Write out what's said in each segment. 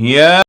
يا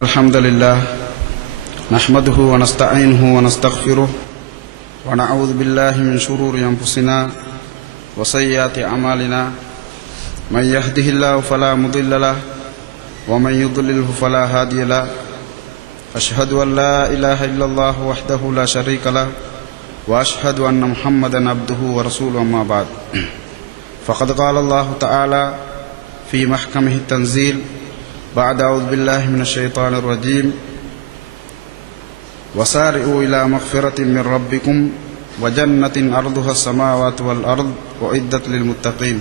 الحمد لله نحمده ونستعينه ونستغفره ونعوذ بالله من شرور أنفسنا وسيئات أعمالنا من يهده الله فلا مضل له ومن يضلله فلا هادي له أشهد أن لا إله إلا الله وحده لا شريك له وأشهد أن محمدا عبده ورسوله أما بعد فقد قال الله تعالى في محكمه التنزيل بعد أعوذ بالله من الشيطان الرجيم وسارعوا إلى مغفرة من ربكم وجنة أرضها السماوات والأرض وعدت للمتقين.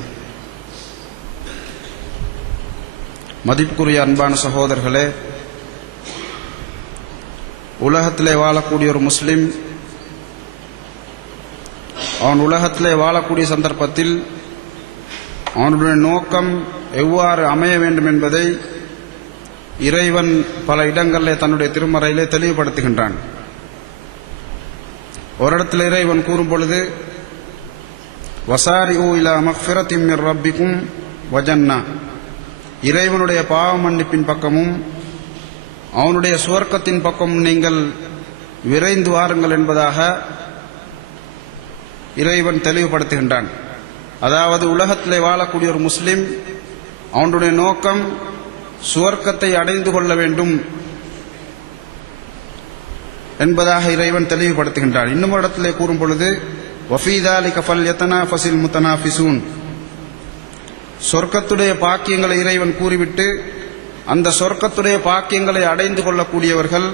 மதிப்புக்குரிய அன்பான சகோதரர்களே, உலகத்திலே வாழக்கூடிய ஒரு முஸ்லிம் அவன் உலகத்திலே வாழக்கூடிய சந்தர்ப்பத்தில் அவனுடைய நோக்கம் எவ்வாறு அமைய வேண்டும் என்பதை இறைவன் பல இடங்களில் தன்னுடைய திருமறையிலே தெளிவுபடுத்துகின்றான். ஒரு இடத்தில் இறைவன் கூறும் பொழுது வசாரிஉ இலா மக்ஃபிரத்தின் மிர் ரப்பிக்கும் வஜன்னா, இறைவனுடைய பாவ மன்னிப்பின் பக்கமும் அவனுடைய சுவர்க்கத்தின் பக்கமும் நீங்கள் விரைந்து வாருங்கள் என்பதாக இறைவன் தெளிவுபடுத்துகின்றான். அதாவது உலகத்திலே வாழக்கூடிய ஒரு முஸ்லிம் அவனுடைய நோக்கம் சுவர்க்கத்தை அடைந்து கொள்ள வேண்டும் என்பதாக இறைவன் தெளிவுபடுத்துகின்றான். இன்னும் இடத்திலே கூறும் பொழுது வஃபீ ஸாலிக ஃபல்யதனாஃபஸில் முத்தனாஃபிஸூன், சொர்க்கத்துடைய பாக்கியங்களை இறைவன் கூறிவிட்டு அந்த சொர்க்கத்துடைய பாக்கியங்களை அடைந்து கொள்ளக்கூடியவர்கள்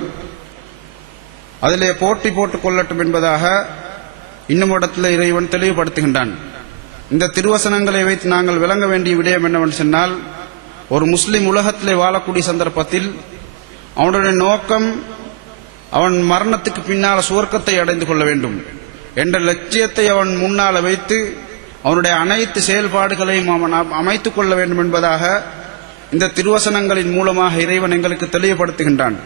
அதிலே போட்டி போட்டுக் கொள்ளட்டும் என்பதாக இன்னும் இடத்திலே இறைவன் தெளிவுபடுத்துகின்றான். இந்த திருவசனங்களை வைத்து நாங்கள் விளங்க வேண்டிய விடயம் என்னவென்று சொன்னால், ஒரு முஸ்லிம் உலகத்திலே வாழக்கூடிய சந்தர்ப்பத்தில் அவனுடைய நோக்கம் அவன் மரணத்துக்கு பின்னால் சுவர்க்கத்தை அடைந்து கொள்ள வேண்டும் என்ற லட்சியத்தை அவன் முன்னால் வைத்து அவனுடைய அனைத்து செயல்பாடுகளையும் அவன் அமைத்துக் கொள்ள வேண்டும் என்பதாக இந்த திருவசனங்களின் மூலமாக இறைவன் எங்களுக்கு தெளிவுபடுத்துகின்றான்.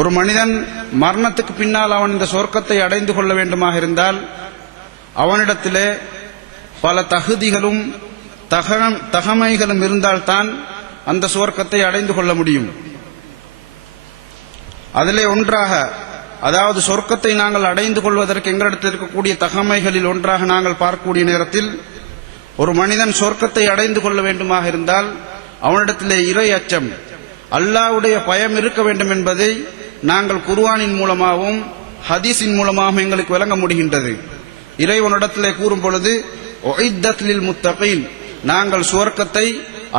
ஒரு மனிதன் மரணத்துக்கு பின்னால் அவன் இந்த சொர்க்கத்தை அடைந்து கொள்ள வேண்டுமாக இருந்தால் அவனிடத்திலே பல தகுதிகளும் தகமைகளும் இருந்தால்தான் அந்த சுவர்க்கத்தை அடைந்து கொள்ள முடியும். அதிலே ஒன்றாக, அதாவது சொர்க்கத்தை நாங்கள் அடைந்து கொள்வதற்கு எங்களிடத்தில் இருக்கக்கூடிய தகமைகளில் ஒன்றாக நாங்கள் பார்க்கக்கூடிய நேரத்தில் ஒரு மனிதன் சொர்க்கத்தை அடைந்து கொள்ள வேண்டுமாக இருந்தால் அவனிடத்திலே இறை அச்சம், அல்லாஹ்வுடைய பயம் இருக்க வேண்டும் என்பதை நாங்கள் குர்ஆனின் மூலமாகவும் ஹதீஸின் மூலமாகவும் எங்களுக்கு விளங்க முடிகின்றது. இறைவனிடத்திலே கூறும் பொழுது உஇத்தத் லில் முத்தகீன், நாங்கள் சுவர்க்கத்தை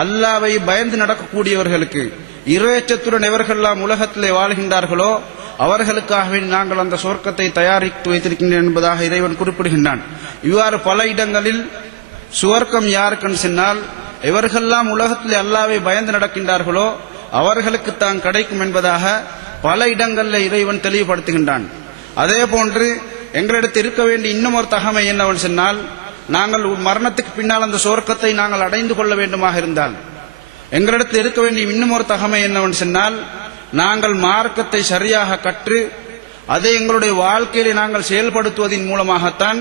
அல்லாஹ்வை பயந்து நடக்கக்கூடியவர்களுக்கு, இறையச்சத்துடன் எவர்களெல்லாம் உலகத்திலே வாழ்கின்றார்களோ அவர்களுக்காகவே நாங்கள் அந்த சொர்க்கத்தை தயாரித்து வைத்திருக்கின்றோம் என்பதாக இறைவன் குறிப்பிடுகின்றான். இவ்வாறு பல இடங்களில் சுவர்க்கம் யாருக்குன்னு சொன்னால் எவர்களெல்லாம் உலகத்திலே அல்லாஹ்வை பயந்து நடக்கின்றார்களோ அவர்களுக்கு தான் கிடைக்கும் என்பதாக பல இடங்களில் இறைவன் தெளிவுபடுத்துகின்றான். அதே போன்று எங்களிடத்தில் இருக்க வேண்டிய இன்னும் ஒரு தகமை என்னவென்று சொன்னால், நாங்கள் மரணத்துக்கு பின்னால் அந்த சொர்க்கத்தை நாங்கள் அடைந்து கொள்ள வேண்டுமாக இருந்தால் எங்களிடத்தில் இருக்க வேண்டிய இன்னும் ஒரு தகமை என்னவென்று சொன்னால், நாங்கள் மார்க்கத்தை சரியாக கற்று அதை எங்களுடைய வாழ்க்கையிலே நாங்கள் செயல்படுத்துவதன் மூலமாகத்தான்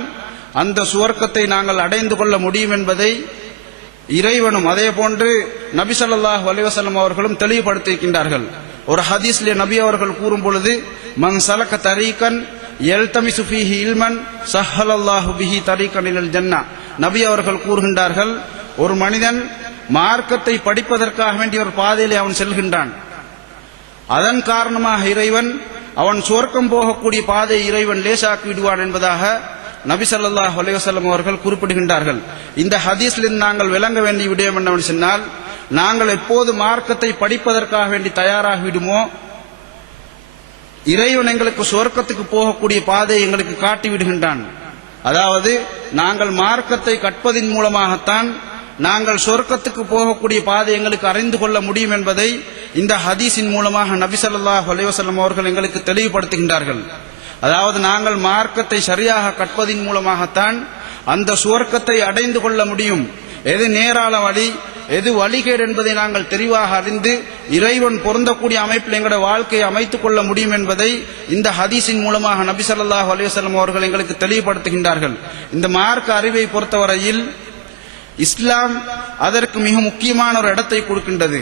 அந்த சுவர்க்கத்தை நாங்கள் அடைந்து கொள்ள முடியும் என்பதை இறைவனும் அதே போன்று நபி ஸல்லல்லாஹு அலைஹி வஸல்லம் அவர்களும் தெளிவுபடுத்தியிருக்கின்றார்கள். ஒரு ஹதீஸ்லே நபி அவர்கள் கூறும் பொழுது, மன் சலக தரீகன் யல்தமிசு ஃபீஹி இல்மன் ஸஹ்ஹலல்லாஹு பிஹி தரீகன் இலல் ஜன்னah. நபி அவர்கள் கூறுகின்றார்கள், ஒரு மனிதன் மார்க்கத்தை படிப்பதற்காக வேண்டிய ஒரு பாதையிலே அவன் செல்கின்றான். அதன் காரணமாக இறைவன் அவன் சுவர்க்கம் போகக்கூடிய பாதையை இறைவன் லேசாக்கி விடுவான் என்பதாக நபி ஸல்லல்லாஹு அலைஹி வஸல்லம் அவர்கள் குறிப்பிடுகின்றார்கள். இந்த ஹதீஸிலிருந்து நாங்கள் விளங்க வேண்டிய விடயம் என்னவென்று சொன்னால், நாங்கள் எப்போது மார்க்கத்தை படிப்பதற்காக வேண்டி தயாராகி விடுமோ இறைவன் எங்களுக்கு சுவர்க்கத்துக்கு போகக்கூடிய பாதையை எங்களுக்கு காட்டி விடுகின்றான். அதாவது நாங்கள் மார்க்கத்தை கற்பதின் மூலமாகத்தான் நாங்கள் சொர்க்கத்துக்கு போகக்கூடிய பாதை எங்களுக்கு அறிந்து கொள்ள முடியும் என்பதை இந்த ஹதீஸின் மூலமாக நபி ஸல்லல்லாஹு அலைஹி வஸல்லம் அவர்கள் எங்களுக்கு தெளிவுபடுத்துகின்றார்கள். அதாவது நாங்கள் மார்க்கத்தை சரியாக கற்பதின் மூலமாகத்தான் அந்த சுவர்க்கத்தை அடைந்து கொள்ள முடியும். எது நேரான வழி, எது வழிகேடு என்பதை நாங்கள் தெளிவாக அறிந்து இறைவன் பொருந்தக்கூடிய அமைப்பில் எங்களுடைய வாழ்க்கையை அமைத்துக் கொள்ள முடியும் என்பதை இந்த ஹதீஸின் மூலமாக நபி ஸல்லல்லாஹு அலைஹி வஸல்லம் அவர்கள் எங்களுக்கு தெளிவுபடுத்துகின்றார்கள். இந்த மார்க்க அறிவை பொறுத்தவரையில் இஸ்லாம் அதற்கு மிக முக்கியமான ஒரு இடத்தை கொடுக்கின்றது.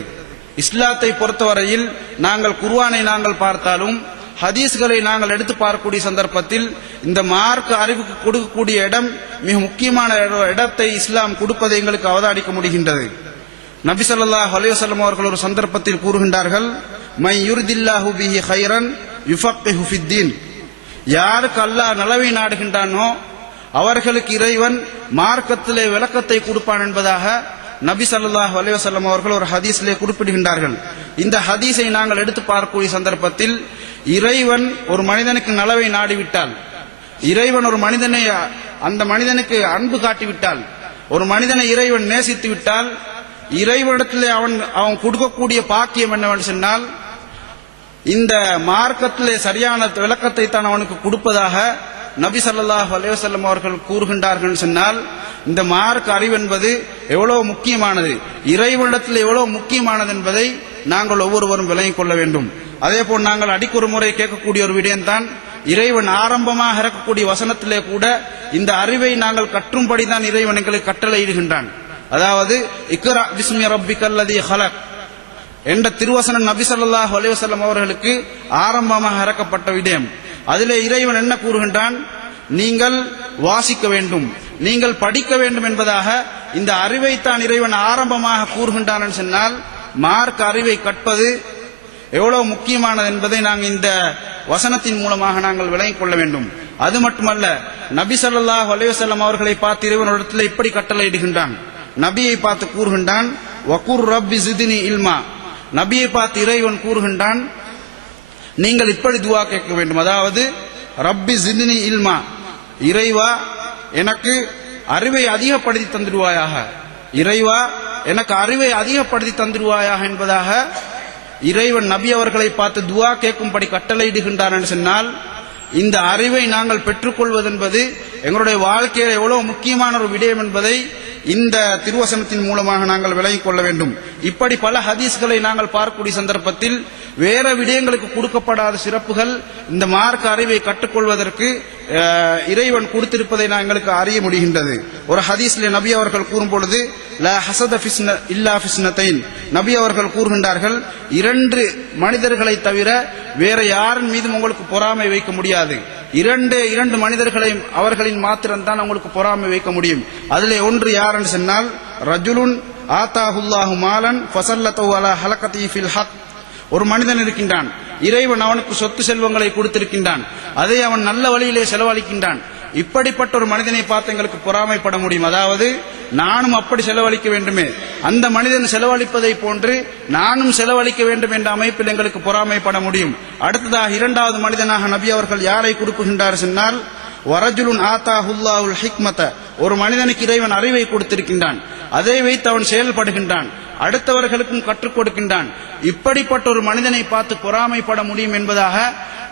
இஸ்லாத்தை பொறுத்தவரையில் நாங்கள் குர்ஆனை நாங்கள் பார்த்தாலும் ஹதீஸ்களை நாங்கள் எடுத்து பார்க்கக்கூடிய சந்தர்ப்பத்தில் இந்த மார்க்க அறிவுக்கு கொடுக்கக்கூடிய இடம் மிக முக்கியமான இடத்தை இஸ்லாம் கொடுப்பதை எங்களுக்கு அவதானிக்க முடிகின்றது. நபி ஸல்லல்லாஹு அலைஹி வஸல்லம் அவர்கள் ஒரு சந்தர்ப்பத்தில் கூறுகின்றார்கள், மை யுரிதில்லாஹு பிஹி கைரன் யுஃபக்கிஹு ஃபித்தீன். யாருக்கு அல்லாஹ் நலவை நாடுகின்றானோ அவர்களுக்கு இறைவன் மார்க்கத்திலே விளக்கத்தை கொடுப்பான் என்பதாக நபி ஸல்லல்லாஹு அலைஹி வஸல்லம் அவர்கள் ஒரு ஹதீஸிலே குறிப்பிடுகின்றார்கள். இந்த ஹதீஸை நாங்கள் எடுத்து பார்க்கக்கூடிய சந்தர்ப்பத்தில் இறைவன் ஒரு மனிதனுக்கு நலவை நாடிவிட்டால், இறைவன் ஒரு மனிதனை அந்த மனிதனுக்கு அன்பு காட்டிவிட்டால், ஒரு மனிதனை இறைவன் நேசித்து விட்டால், இறைவனிடத்திலே அவன் கொடுக்கக்கூடிய பாக்கியம் என்னவென்று சொன்னால், இந்த மார்க்கத்திலே சரியான விளக்கத்தை தான் அவனுக்கு கொடுப்பதாக நபி ஸல்லல்லாஹு அலைஹி வஸல்லம் அவர்கள் கூறுகின்றார்கள். சொன்னால் இந்த மார்க்க அறிவு என்பது எவ்வளவு முக்கியமானது, இறைவனிடத்தில் எவ்வளவு முக்கியமானது என்பதை நாங்கள் ஒவ்வொருவரும் விளங்கிக் கொள்ள வேண்டும். அதே போல் நாங்கள் அடிக்கொரு முறை கேட்கக்கூடிய ஒரு விடயம்தான், இறைவன் ஆரம்பமாக இறக்கக்கூடிய வசனத்திலே கூட இந்த அறிவை நாங்கள் கற்றும்படிதான் இறைவன் எங்களுக்கு கட்டளையிடுகின்றான். அதாவது இக்ரா பிஸ்மி ரப்பிக்கல்லதீ ஹலக் என்ற திருவசனம் நபி ஸல்லல்லாஹு அலைஹி வஸல்லம் அவர்களுக்கு ஆரம்பமாக இறக்கப்பட்ட விடயம். அதிலே இறைவன் என்ன கூறுகின்றான், நீங்கள் வாசிக்க வேண்டும், நீங்கள் படிக்க வேண்டும் என்பதாக இந்த அறிவைத்தான் இறைவன் ஆரம்பமாக கூறுகின்றான். சொன்னால் மார்க்க அறிவை கற்பது எவ்வளவு முக்கியமானது என்பதை நாங்கள் இந்த வசனத்தின் மூலமாக நாங்கள் விளங்கிக் கொள்ள வேண்டும். அது மட்டுமல்ல, நபி ஸல்லல்லாஹு அலைஹி வஸல்லம் அவர்களை பார்த்து இறைவன் இடத்தில் இப்படி கட்டளையிடுகின்றான். நபியை பார்த்து கூறுகின்றான், வகுர் ரப்பி ஜித்னி இல்மா. நபியை பார்த்து இறைவன் கூறுகின்றான், நீங்கள் இப்படி துஆ கேட்க வேண்டும். அதாவது ரப்பி ஜித்னி இல்மா, இறைவா எனக்கு அறிவை அதிகப்படுத்தி தந்துடுவாயாக, இறைவா எனக்கு அறிவை அதிகப்படுத்தி தந்துடுவாயாக என்பதாக இறைவன் நபி அவர்களை பார்த்து துஆ கேட்கும்படி கட்டளையிடுகின்றார் என்று சொன்னால், இந்த அறிவை நாங்கள் பெற்றுக்கொள்வது என்பது எங்களுடைய வாழ்க்கையில் எவ்வளவு முக்கியமான ஒரு விடயம் என்பதை இந்த திருவசனத்தின் மூலமாக நாங்கள் விளங்கிக் கொள்ள வேண்டும். இப்படி பல ஹதீஸ்களை நாங்கள் பார்க்கக்கூடிய சந்தர்ப்பத்தில் வேற விடயங்களுக்கு கொடுக்கப்படாத சிறப்புகள் இந்த மார்க்க அறிவை கற்றுக்கொள்வதற்கு இறைவன் கொடுத்திருப்பதை எங்களுக்கு அறிய முடிகின்றது. ஒரு ஹதீஸ்ல நபி அவர்கள் கூறும் பொழுது, லா ஹஸத இல்லா ஃபிஸ்னத்தைன், நபி அவர்கள் கூறுகின்றார்கள், இரண்டு மனிதர்களை தவிர வேற யாரின் மீதும் உங்களுக்கு பொறாமை வைக்க முடியாது. இரண்டு மனிதர்களை அவர்களின் மாத்திரம்தான் உங்களுக்கு பொறாமை வைக்க முடியும். அதிலே ஒன்று யார் என்று சொன்னால், ரஜுலுன் ஆதாஹுல்லாஹு மாலன் ஃபஸல்லதஹு அலா ஹலகதி ஃபில் ஹக். ஒரு மனிதன் இருக்கின்றான், இறைவன் அவனுக்கு சொத்து செல்வங்களை கொடுத்திருக்கின்றான், அதை அவன் நல்ல வழியிலே செலவழிக்கின்றான். இப்படிப்பட்ட ஒரு மனிதனை பார்த்து எங்களுக்கு பொறாமைப்பட முடியும். அதாவது நானும் அப்படி செலவழிக்க வேண்டுமே, அந்த மனிதன் செலவழிப்பதை போன்று நானும் செலவழிக்க வேண்டும் என்ற அமைப்பில் எங்களுக்கு பொறாமைப்பட முடியும். அடுத்ததாக இரண்டாவது மனிதனாக நபி அவர்கள் யாரை குறிப்பிடுகின்றார் சொன்னால், வரஜுலுன் ஆதாஹுல்லாஹுல் ஹிக்மத, ஒரு மனிதனுக்கு இறைவன் அறிவை கொடுத்திருக்கின்றான், அதை வைத்து அவன் செயல்படுகின்றான், அடுத்தவர்களுக்கும் கற்றுக் கொடுக்கின்றான். இப்படிப்பட்ட ஒரு மனிதனை பார்த்து பொறாமைப்பட முடியும் என்பதாக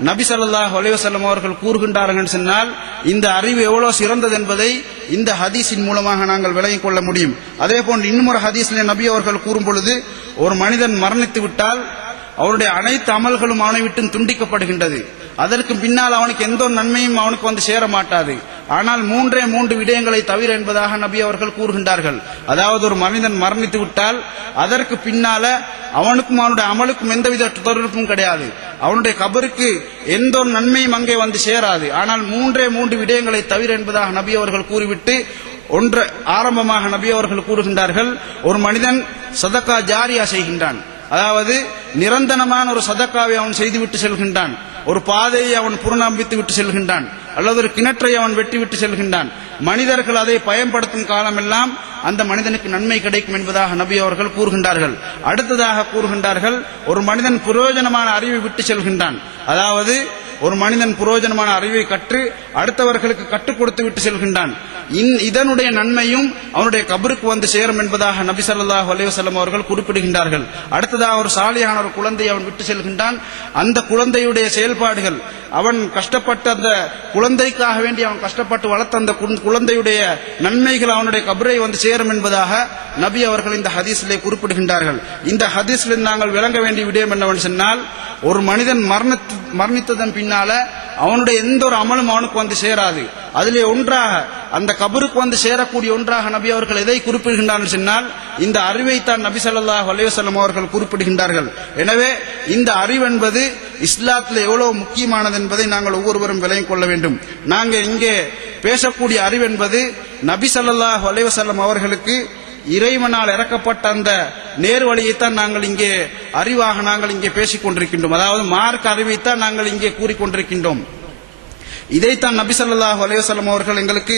நபி ஸல்லல்லாஹு அலைஹி வஸல்லம் அவர்கள் கூறுகின்றார்கள் சொன்னால் இந்த அறிவு எவ்வளவு சிறந்தது என்பதை இந்த ஹதீஸின் மூலமாக நாங்கள் விளங்கிக் கொள்ள முடியும். அதே போன்று இன்னொரு ஹதீஸிலே நபி அவர்கள் கூறும் பொழுது, ஒரு மனிதன் மரணித்து விட்டால் அவருடைய அனைத்து அமல்களும் அவனை விட்டு துண்டிக்கப்படுகின்றது. அதற்கு பின்னால் அவனுக்கு எந்த ஒரு நன்மையும் அவனுக்கு வந்து சேர மாட்டாது. ஆனால் மூன்று விடயங்களை தவிர என்பதாக நபி அவர்கள் கூறுகின்றார்கள். அதாவது ஒரு மனிதன் மரணித்து விட்டால் அதற்கு பின்னால அவனுக்கும் அவனுடைய அமலுக்கும் எந்தவித தொடர்பும் கிடையாது. அவனுடைய கபருக்கு எந்த ஒரு நன்மையும் அங்கே வந்து சேராது. ஆனால் மூன்று விடயங்களை தவிர என்பதாக நபி அவர்கள் கூறிவிட்டு ஒன்று ஆரம்பமாக நபி அவர்கள் கூறுகின்றார்கள், ஒரு மனிதன் சதகா ஜாரியா செய்கின்றான். அதாவது நிரந்தரமான ஒரு சதக்காவை அவன் செய்துவிட்டு செல்கின்றான். ஒரு பாதையை அவன் புறநம்பித்து விட்டு செல்கின்றான், அல்லது ஒரு கிணற்றை அவன் வெட்டிவிட்டு செல்கின்றான். மனிதர்கள் அதை பயன்படுத்தும் காலமெல்லாம் அந்த மனிதனுக்கு நன்மை கிடைக்கும் என்பதாக நபி அவர்கள் கூறுகின்றார்கள். அடுத்ததாக கூறுகின்றார்கள், ஒரு மனிதன் பிரயோஜனமான அறிவை விட்டு செல்கின்றான். அதாவது ஒரு மனிதன் பிரயோஜனமான அறிவை கற்று அடுத்தவர்களுக்கு கற்றுக் கொடுத்து விட்டு செல்கின்றான். இதனுடைய நன்மையும் அவனுடைய கபருக்கு வந்து சேரும் என்பதாக நபி ஸல்லல்லாஹு அலைஹி வஸல்லம் அவர்கள் குறிப்பிடுகின்றார்கள். அடுத்ததாக ஒரு சாலியான ஒரு குழந்தையை அவன் விட்டு செல்கின்றான். அந்த குழந்தையுடைய செயல்பாடுகள், அவன் கஷ்டப்பட்ட அந்த குழந்தைக்காக வேண்டி அவன் கஷ்டப்பட்டு வளர்த்த அந்த குழந்தையுடைய நன்மைகள் அவனுடைய கபரை வந்து சேரும் என்பதாக நபி அவர்கள் இந்த ஹதீஸிலே குறிப்பிடுகின்றார்கள். இந்த ஹதீஸில் நாங்கள் விளங்க வேண்டிய விடயம் என்னவென்று சொன்னால், ஒரு மனிதன் மரணித்ததன் பின்னால அவனுடைய எந்த ஒரு அமலும் அவனுக்கு வந்து சேராது. அதிலே ஒன்றாக அந்த கபருக்கு வந்து சேரக்கூடிய ஒன்றாக நபி அவர்கள் எதை குறிப்பிடுகின்றார்கள் சொன்னால், இந்த அறிவைத்தான் நபி ஸல்லல்லாஹு அலைஹி வஸல்லம் அவர்கள் குறிப்பிடுகின்றார்கள். எனவே இந்த அறிவு என்பது இஸ்லாத்தில் எவ்வளவு முக்கியமானது என்பதை நாங்கள் ஒவ்வொருவரும் விளங்கிக் கொள்ள வேண்டும். நாங்கள் இங்கே பேசக்கூடிய அறிவு என்பது நபி ஸல்லல்லாஹு அலைஹி வஸல்லம் அவர்களுக்கு இறைவனால் இறக்கப்பட்ட அந்த நேர்வழியைத்தான் நாங்கள் இங்கே அறிவாக நாங்கள் இங்கே பேசிக் கொண்டிருக்கின்றோம். அதாவது மார்க்க அறிவைத்தான் நாங்கள் இங்கே கூறிக்கொண்டிருக்கின்றோம். இதைத்தான் நபி ஸல்லல்லாஹு அலைஹி வஸல்லம் அவர்கள் எங்களுக்கு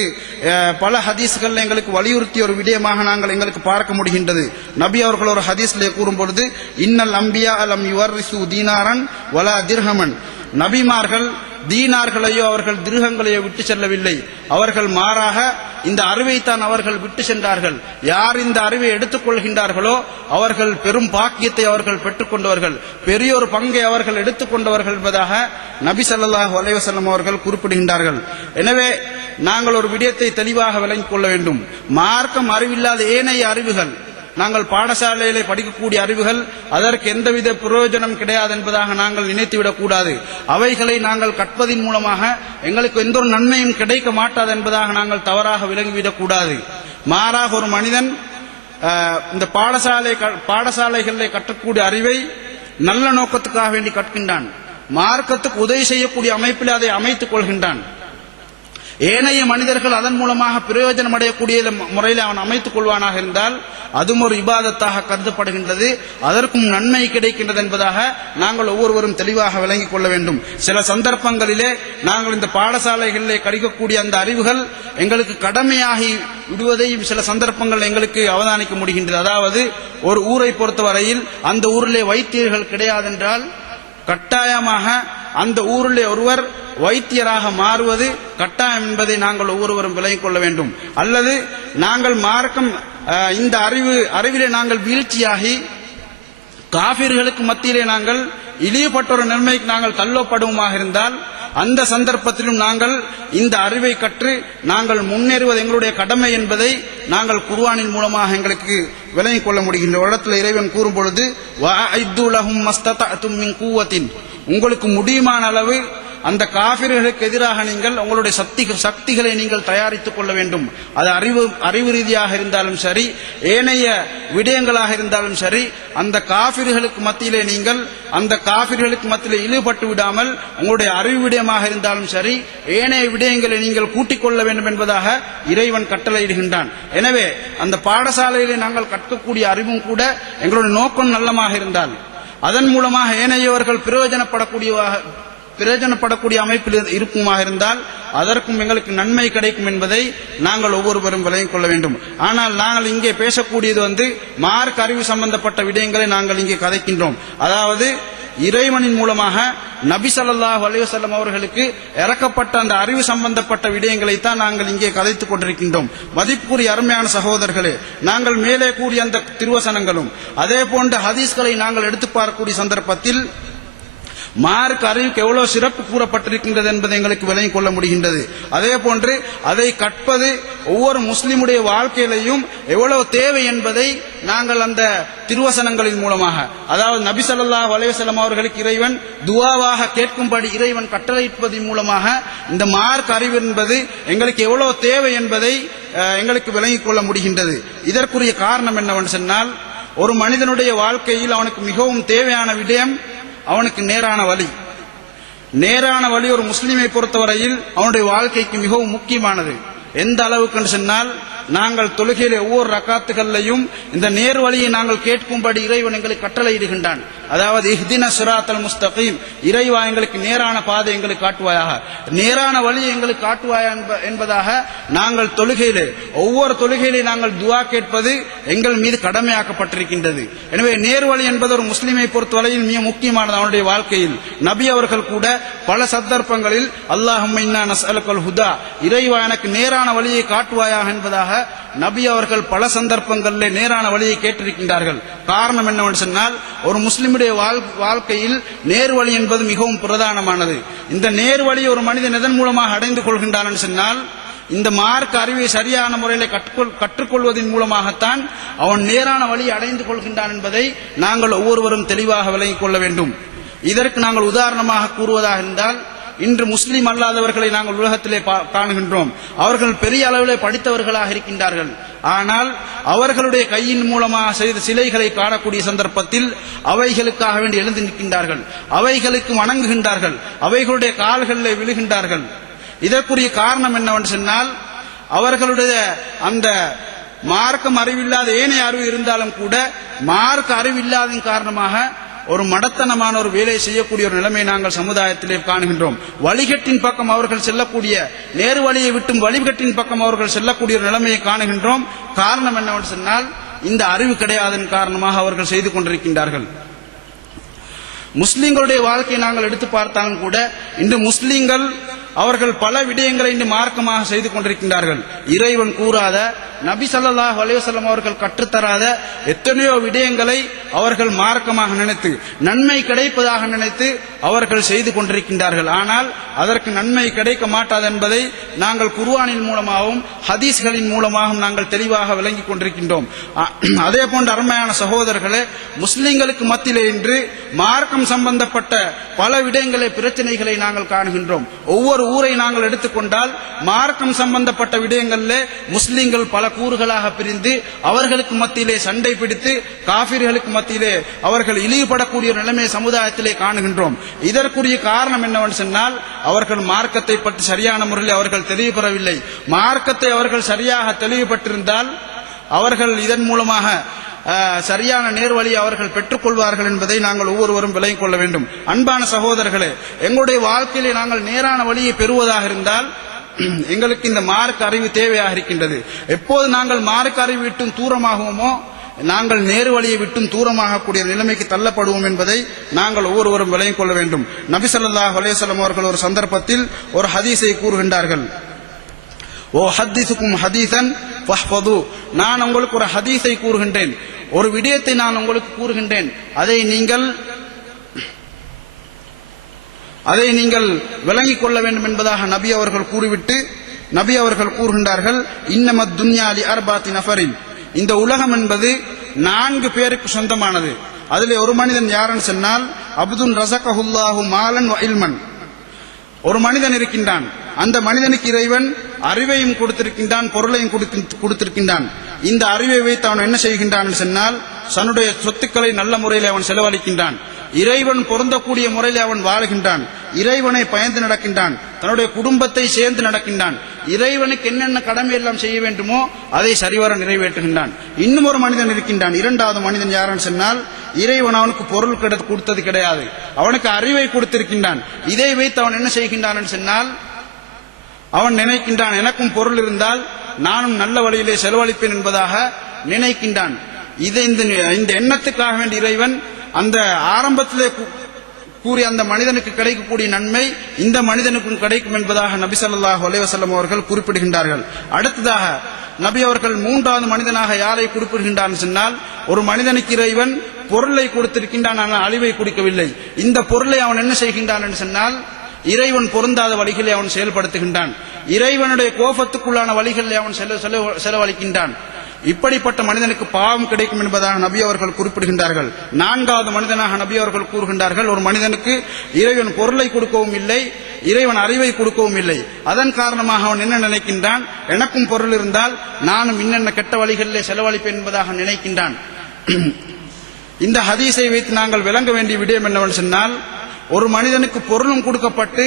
பல ஹதீஸ்கள் எங்களுக்கு வலியுறுத்திய ஒரு விடயமாக நாங்கள் எங்களுக்கு பார்க்க முடிகின்றது. நபி அவர்கள் ஒரு ஹதீஸ்லே கூறும் பொழுது, இன்னல் அம்பியா லம் யுவர்ரிசு தீனாரன் வலா திர்ஹமன், நபிமார்கள் தீனார்களையோ அவர்கள் திருகங்களையோ விட்டு செல்லவில்லை. அவர்கள் மாறாக இந்த அறிவைத்தான் அவர்கள் விட்டு சென்றார்கள். யார் இந்த அறிவை எடுத்துக் கொள்கின்றார்களோ அவர்கள் பெரும் பாக்கியத்தை அவர்கள் பெற்றுக் கொண்டவர்கள், பெரிய ஒரு பங்கை அவர்கள் எடுத்துக் கொண்டவர்கள் என்பதாக நபி ஸல்லல்லாஹு அலைஹி வஸல்லம் அவர்கள் குறிப்பிடுகின்றார்கள். எனவே நாங்கள் ஒரு விடயத்தை தெளிவாக விளங்கிக் கொள்ள வேண்டும். மார்க்கம் அறிவில்லாத ஏனைய அறிவுகள், நாங்கள் பாடசாலையிலே படிக்கக்கூடிய அறிவுகள், அதற்கு எந்தவித பிரயோஜனம் கிடையாது என்பதாக நாங்கள் நினைத்துவிடக் கூடாது. அவைகளை நாங்கள் கற்பதின் மூலமாக எங்களுக்கு எந்த ஒரு நன்மையும் கிடைக்க மாட்டாது என்பதாக நாங்கள் தவறாக விளங்கிவிடக் கூடாது. மாறாக ஒரு மனிதன் இந்த பாடசாலைகளிலே கற்றக்கூடிய அறிவை நல்ல நோக்கத்துக்காக வேண்டி கற்கின்றான். மார்க்கத்துக்கு உதவி செய்யக்கூடிய அமைப்பில் அதை அமைத்துக் கொள்கின்றான். ஏனைய மனிதர்கள் அதன் மூலமாக பிரயோஜனம் அடையக்கூடிய முறையில் அவன் அமைத்துக் கொள்வானாக இருந்தால் அதுவும் ஒரு இபாதத்தாக கருதப்படுகின்றது, அதற்கும் நன்மை கிடைக்கின்றது என்பதாக நாங்கள் ஒவ்வொருவரும் தெளிவாக விளங்கிக் கொள்ள வேண்டும். சில சந்தர்ப்பங்களிலே நாங்கள் இந்த பாடசாலைகளிலே கிடைக்கக்கூடிய அந்த அறிவுகள் எங்களுக்கு கடமையாகி விடுவதையும் சில சந்தர்ப்பங்கள் எங்களுக்கு அவதானிக்க முடிகின்றது. அதாவது ஒரு ஊரை பொறுத்தவரையில் அந்த ஊரிலே வைத்தியர்கள் கிடையாதென்றால் கட்டாயமாக அந்த ஊரிலே ஒருவர் வைத்தியராக மாறுவது கட்டாயம் என்பதை நாங்கள் ஒவ்வொருவரும் விளங்கிக் கொள்ள வேண்டும். அல்லது நாங்கள் மார்க்கம் இந்த அறிவிலே நாங்கள் வீழ்ச்சியாகி காபிர்களுக்கு மத்தியிலே நாங்கள் இழிவுபட்ட ஒரு நிலைமைக்கு நாங்கள் தள்ளப்படுவோமாக இருந்தால் அந்த சந்தர்ப்பத்திலும் நாங்கள் இந்த அறிவை கற்று நாங்கள் முன்னேறுவது எங்களுடைய கடமை என்பதை நாங்கள் குர்ஆனின் மூலமாக எங்களுக்கு விளங்கிக் கொள்ள முடிகின்ற இடத்தில் இறைவன் கூறும் பொழுது, வஅஇது லஹும் மஸ்ததஅதும் மின் குவத்தின், உங்களுக்கு முடியுமான அளவு அந்த காபிர்களுக்கு எதிராக நீங்கள் உங்களுடைய சக்திகளை நீங்கள் தயாரித்துக் கொள்ள வேண்டும். அது அறிவு ரீதியாக இருந்தாலும் சரி, ஏனைய விடயங்களாக இருந்தாலும் சரி, அந்த காபிர்களுக்கு மத்தியிலே நீங்கள் அந்த காபிர்களுக்கு மத்தியிலே இழுபட்டு விடாமல் உங்களுடைய அறிவு விடயமாக இருந்தாலும் சரி, ஏனைய விடயங்களை நீங்கள் கூட்டிக் கொள்ள வேண்டும் என்பதாக இறைவன் கட்டளையிடுகின்றான். எனவே அந்த பாடசாலையிலே நாங்கள் கற்கக்கூடிய அறிவும் கூட எங்களுடைய நோக்கம் நல்லமாக இருந்தால் அதன் மூலமாக ஏனையவர்கள் பிரயோஜனப்படக்கூடிய அமைப்பில் இருக்குமாக இருந்தால் அதற்கும் எங்களுக்கு நன்மை கிடைக்கும் என்பதை நாங்கள் ஒவ்வொருவரும் விளங்கிக் கொள்ள வேண்டும். ஆனால் நாங்கள் இங்கே பேசக்கூடியது மார்க்க அறிவு சம்பந்தப்பட்ட விடயங்களை நாங்கள் இங்கே கதைக்கின்றோம். அதாவது இறைவனின் மூலமாக நபி ஸல்லல்லாஹு அலைஹி வஸல்லம் அவர்களுக்கு இறக்கப்பட்ட அந்த அறிவு சம்பந்தப்பட்ட விடயங்களைத்தான் நாங்கள் இங்கே கதைத்துக் கொண்டிருக்கின்றோம். மதிப்புக்குரிய அருமையான சகோதரர்களே, நாங்கள் மேலே கூறிய அந்த திருவசனங்களும் அதே போன்ற ஹதீஸ்களை நாங்கள் எடுத்து பார்க்கக்கூடிய சந்தர்ப்பத்தில் மார்க்க அறிவுக்கு எவ்வளவு சிறப்பு கூறப்பட்டிருக்கின்றது என்பதை எங்களுக்கு விளங்கிக் கொள்ள முடிகின்றது. அதே போன்று அதை கற்பது ஒவ்வொரு முஸ்லிமுடைய வாழ்க்கையிலையும் எவ்வளவு தேவை என்பதை நாங்கள் அந்த திருவசனங்களின் மூலமாக, அதாவது நபி ஸல்லல்லாஹு அலைஹி வஸல்லம் அவர்களுக்கு இறைவன் துஆவாக கேட்கும்படி இறைவன் கட்டளையிட்டதன் மூலமாக இந்த மார்க்க அறிவு என்பது எங்களுக்கு எவ்வளவு தேவை என்பதை எங்களுக்கு விளங்கிக் கொள்ள முடிகின்றது. இதற்குரிய காரணம் என்னவென்று சொன்னால், ஒரு மனிதனுடைய வாழ்க்கையில் அவனுக்கு மிகவும் தேவையான விடயம் அவனுக்கு நேரான வழி. நேரான வழி ஒரு முஸ்லிமை பொறுத்தவரையில் அவனுடைய வாழ்க்கைக்கு மிகவும் முக்கியமானது. எந்த அளவுக்கு சொன்னால், நாங்கள் தொழுகையிலே ஒவ்வொரு ரக்காத்துகளையும் இந்த நேர் வழியை நாங்கள் கேட்கும்படி இறைவன் எங்களுக்கு கட்டளையிடுகின்றான். அதாவது இஹ்தின ஸிராத்தல் முஸ்தகீம், இறைவா எங்களுக்கு நேரான பாதை எங்களுக்கு காட்டுவாயாக, நேரான வழியை எங்களுக்கு காட்டுவாயா என்பதாக நாங்கள் தொழுகையிலே ஒவ்வொரு தொழுகையிலே நாங்கள் துஆ கேட்பது எங்கள் மீது கடமையாக்கப்பட்டிருக்கின்றது. எனவே நேர் வழி என்பது ஒரு முஸ்லிமை பொறுத்தவரையில் மிக முக்கியமானது அவனுடைய வாழ்க்கையில். நபி அவர்கள் கூட பல சந்தர்ப்பங்களில் அல்லாஹும்ம இன்னா நஸ்அலுக்கல் ஹுதா, இறைவா எனக்கு நேரான வழியை காட்டுவாயாக என்பதாக நபி அவர்கள் பல சந்தர்ப்பங்களில் நேரான வழியை கேட்டிருக்கின்றார்கள். காரணம் என்னவென்று சொன்னால், ஒரு முஸ்லிமுடைய வாழ்க்கையில் நேர் வழி என்பது மிகவும் பிரதானமானது. இந்த நேர் வழியை ஒரு மனிதன் எதன் மூலமாக அடைந்து கொள்கின்றான் என்று சொன்னால், இந்த மார்க்க அறிவை சரியான முறையில் கற்றுக்கொள்வதன் மூலமாகத்தான் அவன் நேரான வழியை அடைந்து கொள்கின்றான் என்பதை நாங்கள் ஒவ்வொருவரும் தெளிவாக விளங்கிக் கொள்ள வேண்டும். இதற்கு நாங்கள் உதாரணமாக கூறுவதாக இருந்தால், இன்று முஸ்லிம் அல்லாதவர்களை நாங்கள் உலகத்திலே காணுகின்றோம். அவர்கள் பெரிய அளவிலே படித்தவர்களாக இருக்கின்றார்கள். ஆனால் அவர்களுடைய கையின் மூலமாக செய்த சிலைகளை காணக்கூடிய சந்தர்ப்பத்தில் அவைகளுக்காக வேண்டி எழுந்து நிற்கின்றார்கள், அவைகளுக்கு வணங்குகின்றார்கள், அவைகளுடைய கால்களிலே விழுகின்றார்கள். இதற்குரிய காரணம் என்னவென்று சொன்னால், அவர்களுடைய அந்த மார்க்கம் அறிவில்லாத ஏனைய அறிவு இருந்தாலும் கூட மார்க்க அறிவில்லாதன் காரணமாக ஒரு மடத்தனமான ஒரு வேலையை செய்யக்கூடிய ஒரு நிலைமை நாங்கள் சமுதாயத்திலே காணுகின்றோம். வழிகட்டின் பக்கம் அவர்கள் செல்லக்கூடிய, நேரு வழியை விட்டும் வழிகட்டின் பக்கம் அவர்கள் செல்லக்கூடிய ஒரு நிலைமையை காணுகின்றோம். காரணம் என்னவென்று சொன்னால், இந்த அறிவு கிடையாதன் காரணமாக அவர்கள் செய்து கொண்டிருக்கின்றார்கள். முஸ்லிம்களுடைய வாழ்க்கையை நாங்கள் எடுத்து பார்த்தாலும் கூட இன்று முஸ்லிம்கள் அவர்கள் பல விடயங்களை இன்று மார்க்கமாக செய்து கொண்டிருக்கின்றார்கள். இறைவன் கூறாத, நபி ஸல்லல்லாஹு அலைஹி வஸல்லம் அவர்கள் கற்றுத்தராத எத்தனையோ விடயங்களை அவர்கள் மார்க்கமாக நினைத்து, நன்மை கிடைப்பதாக நினைத்து அவர்கள் செய்து கொண்டிருக்கின்றார்கள். ஆனால் அதற்கு நன்மை கிடைக்க மாட்டாது என்பதை நாங்கள் குர்ஆனின் மூலமாகவும் ஹதீஸ்களின் மூலமாகவும் நாங்கள் தெளிவாக விளங்கிக் கொண்டிருக்கின்றோம். அதே போன்ற அருமையான சகோதரர்களே, முஸ்லிம்களுக்கு மத்தியிலே இன்று மார்க்கம் சம்பந்தப்பட்ட பல விடயங்களை, பிரச்சனைகளை நாங்கள் காணுகின்றோம். ஒவ்வொரு ஊரை நாங்கள் எடுத்துக்கொண்டால் மார்க்கம் சம்பந்தப்பட்ட விடயங்களிலே முஸ்லிம்கள் பல கூறுகளாக பிரிந்து அவர்களுக்கு மத்தியிலே சண்டை பிடித்து காபிர்களுக்கு மத்தியிலே அவர்கள் இழிவுபடக்கூடிய நிலைமை சமுதாயத்திலே காணுகின்றோம். இதற்குரிய காரணம் என்னவென்று சொன்னால், அவர்கள் மார்க்கத்தை பற்றி சரியான முறையில் அவர்கள் தெளிவுபெறவில்லை. மார்க்கத்தை அவர்கள் சரியாக தெளிவுபட்டிருந்தால் அவர்கள் இதன் மூலமாக சரியான நேர்வழி அவர்கள் பெற்றுக் கொள்வார்கள் என்பதை நாங்கள் ஒவ்வொருவரும் விளங்கிக் கொள்ள வேண்டும். அன்பான சகோதரர்களே, எங்களுடைய வாழ்க்கையிலே நாங்கள் நேரான வழியை பெறுவதாக இருந்தால் எங்களுக்கு இந்த மார்க்க அறிவு தேவையாக இருக்கின்றது. எப்போது நாங்கள் மார்க்க அறிவு விட்டும் தூரமாகுவோமோ நாங்கள் நேரு வழியை விட்டும் தூரமாகக்கூடிய நிலைமைக்கு தள்ளப்படுவோம் என்பதை நாங்கள் ஒவ்வொருவரும் விளங்கிக் கொள்ள வேண்டும். நபி ஸல்லல்லாஹு அலைஹி வஸல்லம் அவர்கள் ஒரு சந்தர்ப்பத்தில் ஒரு ஹதீஸை கூறுகின்றார்கள். ஓ ஹதீஸுக்கும் ஹதீஸன் ஃபஹ்ஃபது, நான் உங்களுக்கு ஒரு ஹதீஸை கூறுகின்றேன், ஒரு விடயத்தை நான் உங்களுக்கு கூறுகின்றேன், அதை நீங்கள் விளங்கிக் கொள்ள வேண்டும் என்பதாக நபி அவர்கள் கூறிவிட்டு நபி அவர்கள் கூறுகின்றார்கள், இன்னமத் துன்யா லி அர்பாத்தி நஃபரின், இந்த உலகம் என்பது 4 பேருக்கு சொந்தமானது. அதிலே ஒரு மனிதன் யாருன்னு சொன்னால், அப்துன் ரஸகஹுல்லாஹு மாலன் வ இல்மன், ஒரு மனிதன் இருக்கின்றான், அந்த மனிதனுக்கு இறைவன் அறிவையும் கொடுத்திருக்கின்றான், பொருளையும் கொடுத்திருக்கின்றான். இந்த அறிவை வைத்து அவன் என்ன செய்கின்றான் சொன்னால், தன்னுடைய சொத்துக்களை நல்ல முறையில் அவன் செலவழிக்கின்றான், இறைவன் பொருந்தக்கூடிய முறையில் அவன் வாழ்கின்றான், இறைவனை பயந்து நடக்கின்றான், தன்னுடைய குடும்பத்தை சேர்ந்து நடக்கின்றான், இறைவனுக்கு என்னென்ன கடமை எல்லாம் செய்ய வேண்டுமோ அதை சரிவர நிறைவேற்றுகின்றான். இன்னும் ஒரு மனிதன் இருக்கின்றான், 2வது மனிதன் யாருன்னு சொன்னால், இறைவன் அவனுக்கு பொருள் கொடுத்தது கிடையாது, அவனுக்கு அறிவை கொடுத்திருக்கின்றான். இதை வைத்து அவன் என்ன செய்கின்றான் சொன்னால், அவன் நினைக்கின்றான், எனக்கும் பொருள் இருந்தால் நானும் நல்ல வழியிலே செலவழிப்பேன் என்பதாக நினைக்கின்றான். இந்த எண்ணத்துக்காக வேண்டி இறைவன் அந்த ஆரம்பத்திலே கூறிய அந்த மனிதனுக்கு கிடைக்கக்கூடிய நன்மை இந்த மனிதனுக்கும் கிடைக்கும் என்பதாக நபி ஸல்லல்லாஹு அலைஹி வஸல்லம் அவர்கள் குறிப்பிடுகின்றார்கள். அடுத்ததாக நபி அவர்கள் 3வது மனிதனாக யாரை குறிப்பிடுகின்றார் சொன்னால், ஒரு மனிதனுக்கு இறைவன் பொருளை கொடுத்திருக்கின்றான், ஆனால் அழிவை கொடுக்கவில்லை. இந்த பொருளை அவன் என்ன செய்கின்றான் என்று சொன்னால், இறைவன் பொருந்தாத வழிகளை அவன் செயல்படுத்துகின்றான், இறைவனுடைய கோபத்துக்குள்ளான வழிகளை அவன் செலவழிக்கின்றான். இப்படிப்பட்ட மனிதனுக்கு பாவம் கிடைக்கும் என்பதாக நபி அவர்கள் குறிப்பிடுகின்றார்கள். நான்காவது மனிதனாக நபி அவர்கள் கூறுகின்றார்கள், ஒரு மனிதனுக்கு இறைவன் பொருளை கொடுக்கவும் இல்லை, இறைவன் அறிவை கொடுக்கவும் இல்லை. அதன் காரணமாக அவன் என்ன நினைக்கின்றான், எனக்கும் பொருள் இருந்தால் நானும் இன்னென்ன கெட்ட வழிகளிலே செலவழிப்பேன் என்பதாக நினைக்கின்றான். இந்த ஹதீஸை வைத்து நாங்கள் விளங்க வேண்டிய விடயம் என்னவென்று சொன்னால், ஒரு மனிதனுக்கு பொருளும் கொடுக்கப்பட்டு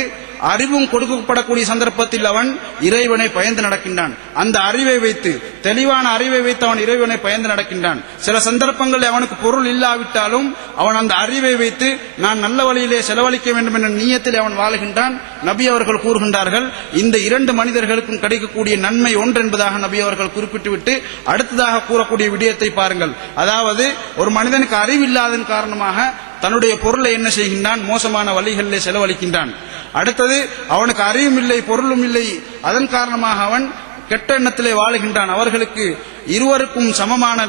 அறிவும் கொடுக்கப்படக்கூடிய சந்தர்ப்பத்தில் அவன் இறைவனை பயந்து நடக்கின்றான். அந்த அறிவை வைத்து, தெளிவான அறிவை வைத்து அவன் இறைவனை பயந்து நடக்கின்றான். சில சந்தர்ப்பங்களில் அவனுக்கு பொருள் இல்லாவிட்டாலும் அவன் அந்த அறிவை வைத்து நான் நல்ல வழியிலே செலவழிக்க வேண்டும் என்ற நியத்தில் அவன் வாழுகின்றான். நபி அவர்கள் கூறுகின்றார்கள், இந்த இரண்டு மனிதர்களுக்கும் கிடைக்கக்கூடிய நன்மை ஒன்று என்பதாக நபி அவர்கள் குறிப்பிட்டுவிட்டு அடுத்ததாக கூறக்கூடிய விடயத்தை பாருங்கள். அதாவது ஒரு மனிதனுக்கு அறிவில்லாதன் காரணமாக தன்னுடைய பொருளை என்ன செய்கின்றான், மோசமான வழிகளிலே செலவழிக்கின்றான். அடுத்தது அவனுக்கு அறிவும் இல்லை, பொருளும் இல்லை, அதன் காரணமாக அவன் கெட்ட எண்ணத்திலே வாழுகின்றான். அவர்களுக்கு இருவருக்கும் சமமான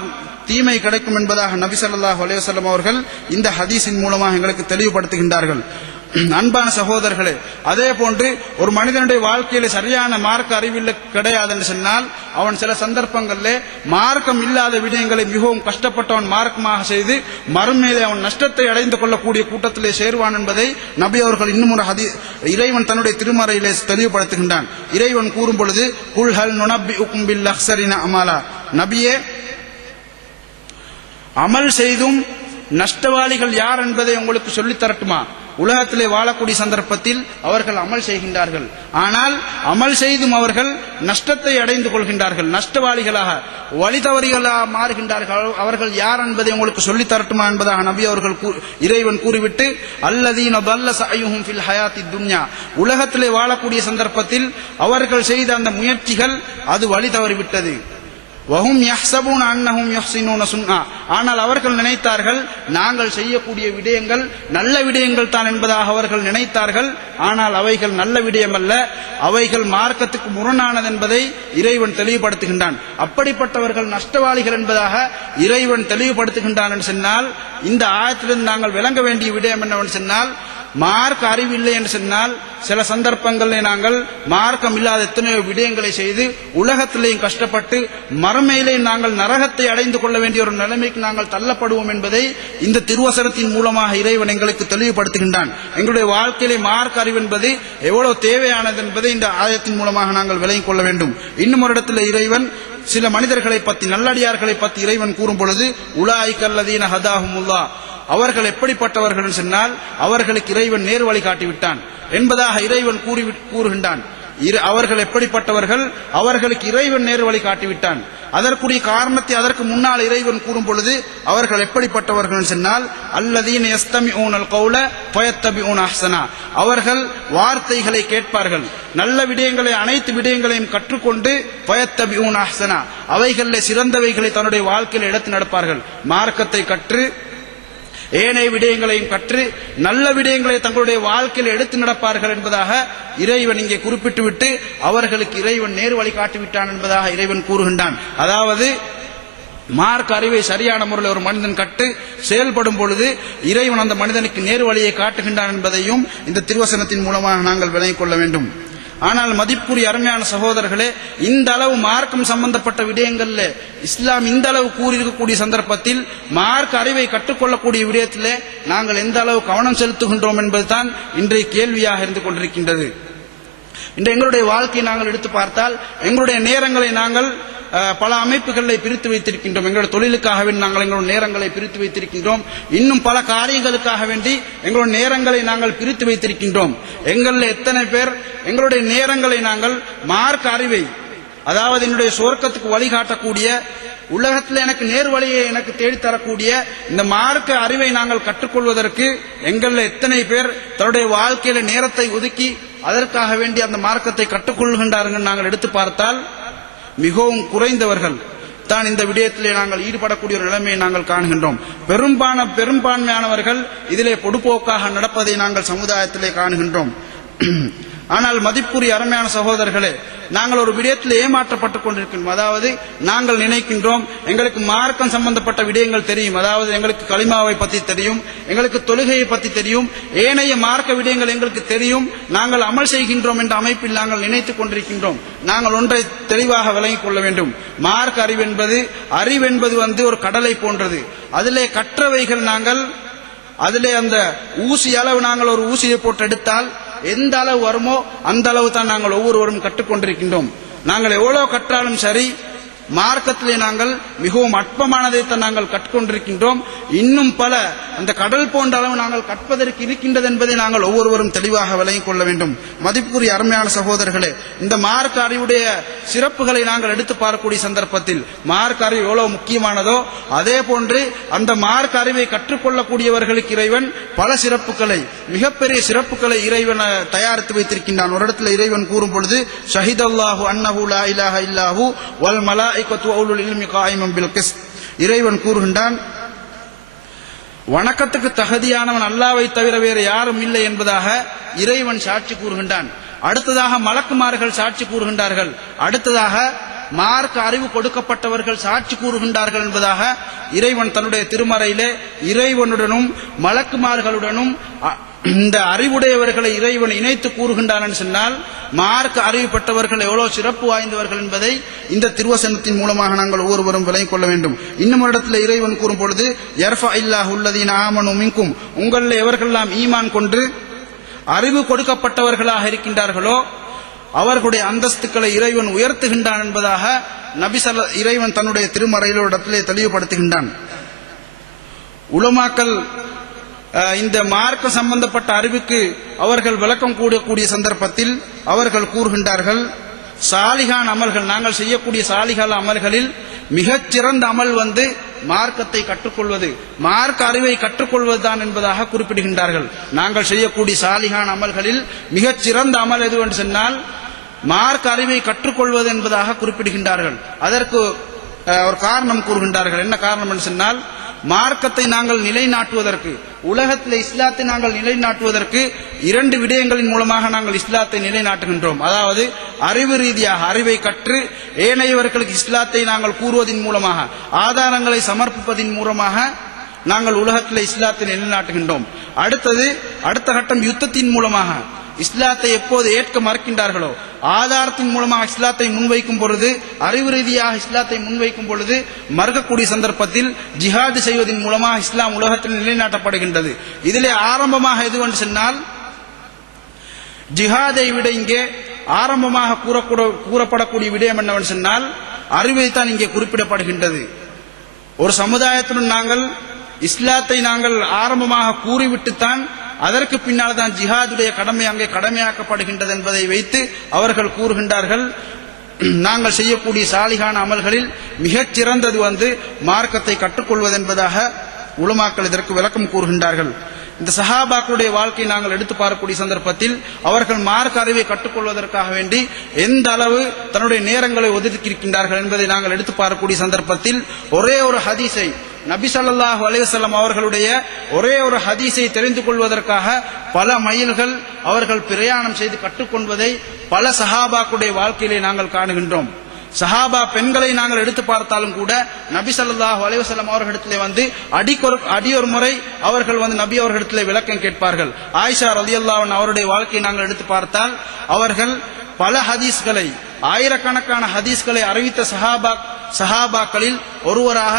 தீமை கிடைக்கும் என்பதாக நபி ஸல்லல்லாஹு அலைஹி வஸல்லம் அவர்கள் இந்த ஹதீஸின் மூலமாக எங்களுக்கு தெளிவுபடுத்துகின்றார்கள். அன்பான சகோதரர்களே, அதே போன்று ஒரு மனிதனுடைய வாழ்க்கையில சரியான மார்க்க அறிவில்லை கிடையாது என்று சொன்னால் அவன் சில சந்தர்ப்பங்களிலே மார்க்கம் இல்லாத விடயங்களை மிகவும் கஷ்டப்பட்டவன் மார்க்கமாக செய்து மறுமையிலே அவன் நஷ்டத்தை அடைந்து கொள்ளக்கூடிய கூட்டத்திலே சேருவான் என்பதை நபி அவர்கள் இன்னும் ஒரு இறைவன் தன்னுடைய திருமறையிலே தெளிவுபடுத்துகின்றான். இறைவன் கூறும் பொழுது, குல் ஹல் நுனப்பிஉக்கும் பில் அக்ஸரின அமலா, நபியே அமல் செய்தும் நஷ்டவாளிகள் யார் என்பதை உங்களுக்கு சொல்லித் தரட்டுமா? உலகத்திலே வாழக்கூடிய சந்தர்ப்பத்தில் அவர்கள் அமல் செய்கின்றார்கள், ஆனால் அமல் செய்தும் அவர்கள் நஷ்டத்தை அடைந்து கொள்கின்றார்கள், நஷ்டவாளிகளாக வழி தவறிகளாக மாறுகின்றார்கள். அவர்கள் யார் என்பதை உங்களுக்கு சொல்லித் தரட்டுமா என்பதாக நபி அவர்கள் இறைவன் கூறிவிட்டு, அல்லதீன தல்ல சஅயுஹும் ஃபில் ஹயாத்தி துன்யா, உலகத்திலே வாழக்கூடிய சந்தர்ப்பத்தில் அவர்கள் செய்த அந்த முயற்சிகள் அது வழி தவறிவிட்டது. வஹும் யஹ்ஸபூன அன்னஹும் யுஹ்ஸினூன சுன்னா, ஆனால் அவர்கள் நினைத்தார்கள் நாங்கள் செய்யக்கூடிய விடயங்கள் நல்ல விடயங்கள் தான் என்பதாக அவர்கள் நினைத்தார்கள். ஆனால் அவைகள் நல்ல விடயம் அல்ல, அவைகள் மார்க்கத்துக்கு முரணானது என்பதை இறைவன் தெளிவுபடுத்துகின்றான். அப்படிப்பட்டவர்கள் நஷ்டவாளிகள் என்பதாக இறைவன் தெளிவுபடுத்துகின்றான் என்று சொன்னால், இந்த ஆயத்திலிருந்து நாங்கள் விளங்க வேண்டிய விடயம் என்னவென்று சொன்னால், மார்க்க அறிவில்லை என்று சொன்னால் சில சந்தர்ப்பங்களில் நாங்கள் மார்க்கம் இல்லாத எத்தனையோ விடயங்களை செய்து உலகத்திலேயும் கஷ்டப்பட்டு மறுமையிலே நாங்கள் நரகத்தை அடைந்து கொள்ள வேண்டிய ஒரு நிலைமைக்கு நாங்கள் தள்ளப்படுவோம் என்பதை இந்த திருவசனத்தின் மூலமாக இறைவன் எங்களுக்கு தெளிவுபடுத்துகின்றான். எங்களுடைய வாழ்க்கையிலே மார்க்க அறிவு என்பது எவ்வளவு தேவையானது என்பதை இந்த ஆயத்தின் மூலமாக நாங்கள் விளங்கிக் கொள்ள வேண்டும். இன்னும் ஒரு இடத்தில் இறைவன் சில மனிதர்களை பற்றி, நல்லடியார்களை பற்றி இறைவன் கூறும் பொழுது, உலாயிக அல்லதீன ஹதாஹுமுல்லாஹ், அவர்கள் எப்படிப்பட்டவர்கள் சொன்னால் அவர்களுக்கு இறைவன் நேர் வழி காட்டிவிட்டான் என்பதாக இறைவன் கூறுகின்றான். அவர்கள் எப்படிப்பட்டவர்கள், அவர்களுக்கு இறைவன் நேர் வழி காட்டிவிட்டான். அதற்குரிய காரணத்தை அதற்கு முன்னால் இறைவன் கூறும் பொழுது அவர்கள் எப்படிப்பட்டவர்கள் சொன்னால், அல்லதீன யஸ்தமிஊனல் கௌல ஃபயத்தபிஊன அஹ்ஸனா, அவர்கள் வார்த்தைகளை கேட்பார்கள், நல்ல விடயங்களை அனைத்து விடயங்களையும் கற்றுக்கொண்டு ஃபயத்தபிஊன அஹ்ஸனா, அவைகளிலே சிறந்தவைகளை தன்னுடைய வாழ்க்கையில் எடுத்து நடப்பார்கள். மார்க்கத்தை கற்று ஏனைய விடயங்களையும் கற்று நல்ல விடயங்களை தங்களுடைய வாழ்க்கையில் எடுத்து நடப்பார்கள் என்பதாக இறைவன் இங்கே குறிப்பிட்டுவிட்டு அவர்களுக்கு இறைவன் நேர் வழி காட்டிவிட்டான் என்பதாக இறைவன் கூறுகின்றான். அதாவது மார்க்க அறிவை சரியான முறையில் ஒரு மனிதன் கற்று செயல்படும் பொழுது இறைவன் அந்த மனிதனுக்கு நேர் வழியை காட்டுகின்றான் என்பதையும் இந்த திருவசனத்தின் மூலமாக நாங்கள் விளங்கிக் கொள்ள வேண்டும். ஆனால் மதிப்புரிய அருமையான சகோதரர்களே, இந்த அளவு மார்க்கம் சம்பந்தப்பட்ட விடயங்களில் இஸ்லாம் இந்த அளவு கூறியிருக்கக்கூடிய சந்தர்ப்பத்தில் மார்க்க அறிவை கற்றுக்கொள்ளக்கூடிய விடயத்திலே நாங்கள் எந்த அளவு கவனம் செலுத்துகின்றோம் என்பதுதான் இன்றைய கேள்வியாக இருந்து கொண்டிருக்கின்றது. இன்று எங்களுடைய வாழ்க்கையை நாங்கள் எடுத்து பார்த்தால் எங்களுடைய நேரங்களை நாங்கள் பல அமைப்புகளை பிரித்து வைத்திருக்கின்றோம். எங்களுடைய தொழிலுக்காக வேண்டி நாங்கள் எங்களுடைய நேரங்களை பிரித்து வைத்திருக்கின்றோம். இன்னும் பல காரியங்களுக்காக வேண்டி எங்களுடைய நேரங்களை நாங்கள் பிரித்து வைத்திருக்கின்றோம். எங்களில் எத்தனை பேர் எங்களுடைய நேரங்களை நாங்கள் மார்க்க அறிவை, அதாவது என்னுடைய சொர்க்கத்துக்கு வழிகாட்டக்கூடிய, உலகத்தில் எனக்கு நேர் வழியை எனக்கு தேடித்தரக்கூடிய இந்த மார்க்க அறிவை நாங்கள் கற்றுக்கொள்வதற்கு எங்களில் எத்தனை பேர் தன்னுடைய வாழ்க்கையில நேரத்தை ஒதுக்கி அதற்காக வேண்டி அந்த மார்க்கத்தை கற்றுக்கொள்கின்றார்கள் நாங்கள் எடுத்து பார்த்தால் மிகவும் குறைந்தவர்கள் தான் இந்த விடயத்திலே நாங்கள் ஈடுபடக்கூடிய ஒரு நிலைமையை நாங்கள் காணுகின்றோம். பெரும்பான்மையானவர்கள் இதிலே பொடுப்போக்காக நடப்பதை நாங்கள் சமுதாயத்திலே காணுகின்றோம். ஆனால் மதிப்புரிய அருமையான சகோதரர்களே, நாங்கள் ஒரு விடயத்தில் ஏமாற்றப்பட்டுக் கொண்டிருக்கின்றோம். அதாவது நாங்கள் நினைக்கின்றோம் எங்களுக்கு மார்க்கம் சம்பந்தப்பட்ட விடயங்கள் தெரியும், அதாவது எங்களுக்கு கலிமாவை பற்றி தெரியும், எங்களுக்கு தொழுகையை பற்றி தெரியும், ஏனைய மார்க்க விடயங்கள் எங்களுக்கு தெரியும், நாங்கள் அமல் செய்கின்றோம் என்ற அமைப்பில் நாங்கள் நினைத்துக் கொண்டிருக்கின்றோம். நாங்கள் ஒன்றை தெளிவாக விளங்கிக் கொள்ள வேண்டும். மார்க்க அறிவென்பது ஒரு கடலை போன்றது. அதிலே கற்றவைகள் நாங்கள் அதிலே அந்த ஊசி அளவு நாங்கள் ஒரு ஊசியை போட்டு எடுத்தால் எந்த அளவு வருமோ அந்த அளவு தான் நாங்கள் ஒவ்வொருவரும் கற்றுக்கொண்டிருக்கின்றோம். நாங்கள் எவ்வளவு கற்றாலும் சரி, மார்க்கத்திலே நாங்கள் மிகவும் அற்பமானதைத்தான் நாங்கள் கற்றுக்கொண்டிருக்கின்றோம். இன்னும் பல அந்த கடல் போன்ற அளவு நாங்கள் கற்பதற்கு இருக்கின்றது என்பதை நாங்கள் ஒவ்வொருவரும் தெளிவாக விளங்கிக் கொள்ள வேண்டும். மதிப்புக்குரிய அருமையான சகோதரர்களே, இந்த மார்க்க அறிவுடைய சிறப்புகளை நாங்கள் எடுத்து பார்க்கக்கூடிய சந்தர்ப்பத்தில் மார்க்க அறிவு எவ்வளவு முக்கியமானதோ அதே போன்று அந்த மார்க்க அறிவை கற்றுக்கொள்ளக்கூடியவர்களுக்கு இறைவன் பல சிறப்புகளை, மிகப்பெரிய சிறப்புகளை இறைவன் தயாரித்து வைத்திருக்கின்றான். ஒரு இடத்துல இறைவன் கூறும் பொழுது, ஷஹிதல்லாஹு அன்னஹு லா இலாஹ இல்லாஹு வல் மலாயிகத்து வஉலுல் இல்மி காயிமன் பில் கிஸ்த். இறைவன் கூறுகின்றான், வணக்கத்துக்கு தகுதியானவன் அல்லாஹ்வை தவிர வேறு யாரும் இல்லை என்பதாக இறைவன் சாட்சி கூறுகின்றான். அடுத்ததாக மலக்குமார்கள் சாட்சி கூறுகின்றார்கள். அடுத்ததாக மார்க்க அறிவு கொடுக்கப்பட்டவர்கள் சாட்சி கூறுகின்றார்கள் என்பதாக இறைவன் தன்னுடைய திருமறையிலே இறைவனுடனும் மலக்குமார்களுடனும் இந்த அறிவுடையவர்களை இறைவன் இணைத்து கூறுகின்றான் என்று சொன்னால், மார்க்க அறிவு பெற்றவர்கள் எவ்வளவு சிறப்பு வாய்ந்தவர்கள் என்பதை இந்த திருவசனத்தின் மூலமாக நாங்கள் ஒவ்வொருவரும் விளங்கிக் கொள்ள வேண்டும். இன்னும் ஒரு இடத்துல இறைவன் கூறும் பொழுது, யர்ஃபா இல்லாஹு அல்லதீன ஆமனு மின்கும், உங்களில் எவர்களெல்லாம் ஈமான் கொண்டு அறிவு கொடுக்கப்பட்டவர்களாக இருக்கின்றார்களோ அவர்களுடைய அந்தஸ்துக்களை இறைவன் உயர்த்துகின்றான் என்பதாக இறைவன் தன்னுடைய திருமறையில இடத்திலே தெளிவுபடுத்துகின்றான். உலமாக்கள் இந்த மார்க்க சம்பந்தப்பட்ட அறிவுக்கு அவர்கள் விளக்கம் கூடக்கூடிய சந்தர்ப்பத்தில் அவர்கள் கூறுகின்றார்கள், சாலிகான் அமல்கள், நாங்கள் செய்யக்கூடிய சாலிகான அமல்களில் மிகச்சிறந்த அமல் மார்க்கத்தை கற்றுக்கொள்வது, மார்க்க அறிவை கற்றுக்கொள்வதுதான் என்பதாக குறிப்பிடுகின்றார்கள். நாங்கள் செய்யக்கூடிய சாலிகான அமல்களில் மிகச்சிறந்த அமல் எது என்று சொன்னால் மார்க்க அறிவை கற்றுக்கொள்வது என்பதாக குறிப்பிடுகின்றார்கள். அதற்கு ஒரு காரணம் கூறுகின்றார்கள். என்ன காரணம் என்று சொன்னால், மார்க்கத்தை நாங்கள் நிலைநாட்டுவதற்கு, உலகத்தில் இஸ்லாத்தை நாங்கள் நிலைநாட்டுவதற்கு இரண்டு விடயங்களின் மூலமாக நாங்கள் இஸ்லாத்தை நிலைநாட்டுகின்றோம். அதாவது அறிவு ரீதியாக அறிவை கற்று ஏனையவர்களுக்கு இஸ்லாத்தை நாங்கள் கூறுவதன் மூலமாக, ஆதாரங்களை சமர்ப்பிப்பதன் மூலமாக நாங்கள் உலகத்தில் இஸ்லாத்தை நிலைநாட்டுகின்றோம். அடுத்த கட்டம் யுத்தத்தின் மூலமாக. இஸ்லாத்தை எப்போது ஏற்க மறுக்கின்றார்களோ, ஆதாரத்தின் மூலமாக இஸ்லாத்தை முன்வைக்கும் பொழுது, அறிவு ரீதியாக இஸ்லாத்தை முன்வைக்கும் பொழுது மறுக்கக்கூடிய சந்தர்ப்பத்தில் ஜிஹாது செய்வதன் மூலமாக இஸ்லாம் உலகத்தில் நிலைநாட்டப்படுகின்றது. இதிலே ஆரம்பமாக எதுவென்று சொன்னால், ஜிஹாதை விட இங்கே ஆரம்பமாக கூறப்படக்கூடிய விடயம் என்னவென்று சொன்னால் அறிவைத்தான் இங்கே குறிப்பிடப்படுகின்றது. ஒரு சமுதாயத்துடன் நாங்கள் இஸ்லாத்தை நாங்கள் ஆரம்பமாக கூறிவிட்டுத்தான் அதற்கு பின்னால் தான் ஜிஹாதுடைய கடமை அங்கே கடமையாக்கப்படுகின்றது என்பதை வைத்து அவர்கள் கூறுகின்றார்கள், நாங்கள் செய்யக்கூடிய சாலிகான அமல்களில் மிகச் சிறந்தது மார்க்கத்தை கற்றுக்கொள்வது என்பதாக உலமாக்கள் இதற்கு விளக்கம் கூறுகின்றார்கள். இந்த சஹாபாக்களுடைய வாழ்க்கையை நாங்கள் எடுத்து பார்க்கக்கூடிய சந்தர்ப்பத்தில் அவர்கள் மார்க்க அறிவை கற்றுக்கொள்வதற்காக வேண்டி எந்த அளவு தன்னுடைய நேரங்களை ஒதுக்கியிருக்கின்றார்கள் என்பதை நாங்கள் எடுத்து பார்க்கக்கூடிய சந்தர்ப்பத்தில் ஒரே ஒரு ஹதீஸை, நபி ஸல்லல்லாஹு அலைஹி வஸல்லம் அவர்களுடைய ஒரே ஒரு ஹதீஸை தெரிந்து கொள்வதற்காக பல மைல்கள் அவர்கள் பிரயாணம் செய்து கற்றுக்கொள்வதை பல சஹாபாக்களுடைய வாழ்க்கையிலே நாங்கள் காணுகின்றோம். சஹாபா பெண்களை நாங்கள் எடுத்து பார்த்தாலும் கூட நபி ஸல்லல்லாஹு அலைஹி வஸல்லம் அவர்களிடத்திலே அடியொரு முறை அவர்கள் நபி அவர்களிடத்திலே விளக்கம் கேட்பார்கள். ஆயிஷா ரலியல்லாஹு அன்ஹா அவருடைய வாழ்க்கையை நாங்கள் எடுத்து பார்த்தால் அவர்கள் பல ஹதீஸ்களை, ஆயிரக்கணக்கான ஹதீஸ்களை அறிவித்த சஹாபாக்களில் ஒருவராக